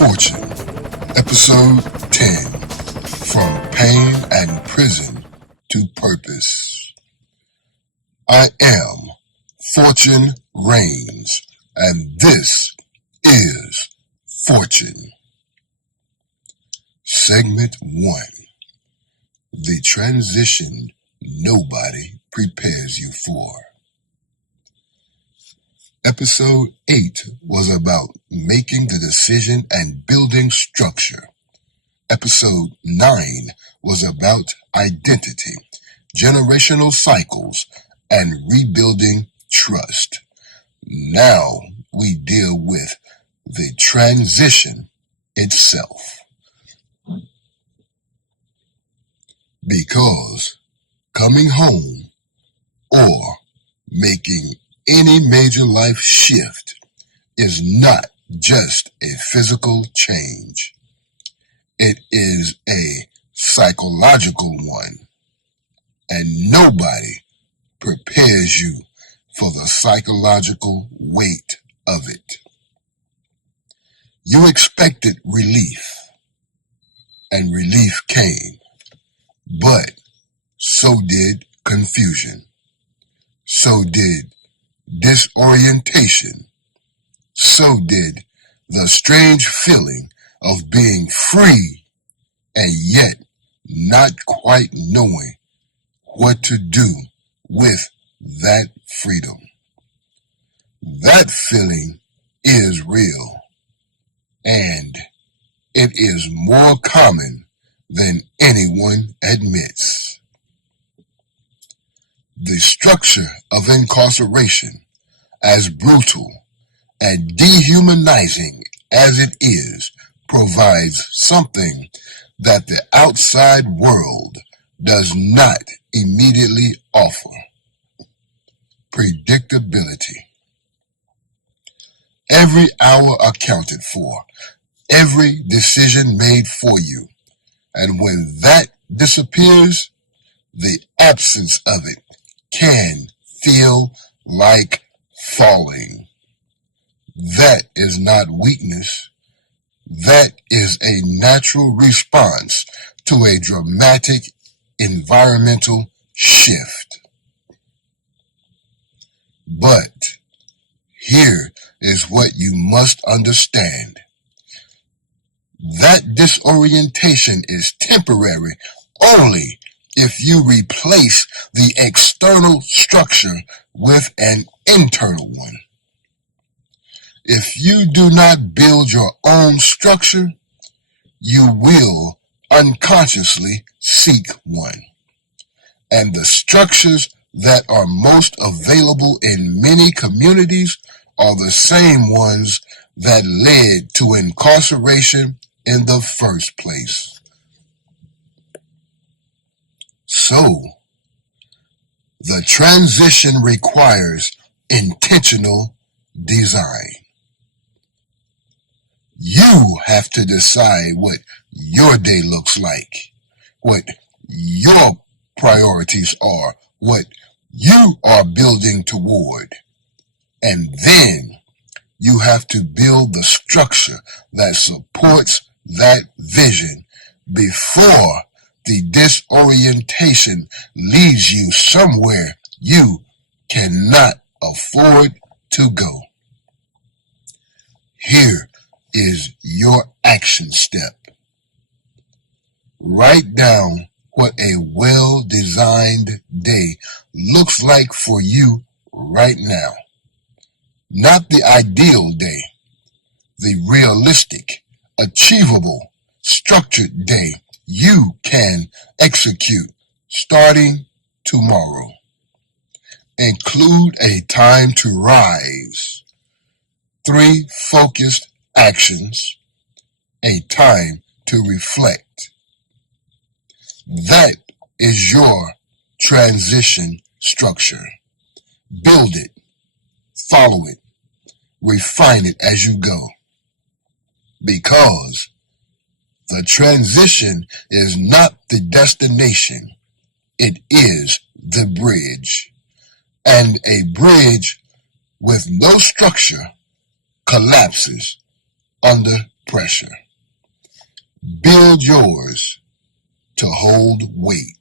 Fortune, Episode 10, From Pain and Prison to Purpose. I am FortuneReigns, and this is Fortune. Segment 1, The Transition Nobody Prepares You For. Episode 8 was about making the decision and building structure. Episode 9 was about identity, generational cycles, and rebuilding trust. Now we deal with the transition itself. Because coming home or making any major life shift is not just a physical change. It is a psychological one, and nobody prepares you for the psychological weight of it. You expected relief, and relief came, but so did confusion. So did disorientation. So did the strange feeling of being free and yet not quite knowing what to do with that freedom. That feeling is real, and it is more common than anyone admits. The structure of incarceration, as brutal and dehumanizing as it is, provides something that the outside world does not immediately offer: predictability. Every hour accounted for, every decision made for you, and when that disappears, the absence of it can feel like falling. That is not weakness. That is a natural response to a dramatic environmental shift. But here is what you must understand. That disorientation is temporary only if you replace the external structure with an internal one. If you do not build your own structure, you will unconsciously seek one. And the structures that are most available in many communities are the same ones that led to incarceration in the first place. So, the transition requires intentional design. You have to decide what your day looks like, what your priorities are, what you are building toward. And then you have to build the structure that supports that vision before the disorientation leads you somewhere you cannot afford to go. Here is your action step. Write down what a well-designed day looks like for you right now. Not the ideal day, the realistic, achievable, structured day you can execute starting tomorrow. Include a time to rise, 3 focused actions, a time to reflect. That is your transition structure. Build it, follow it, refine it as you go. Because the transition is not the destination, it is the bridge. And a bridge with no structure collapses under pressure. Build yours to hold weight.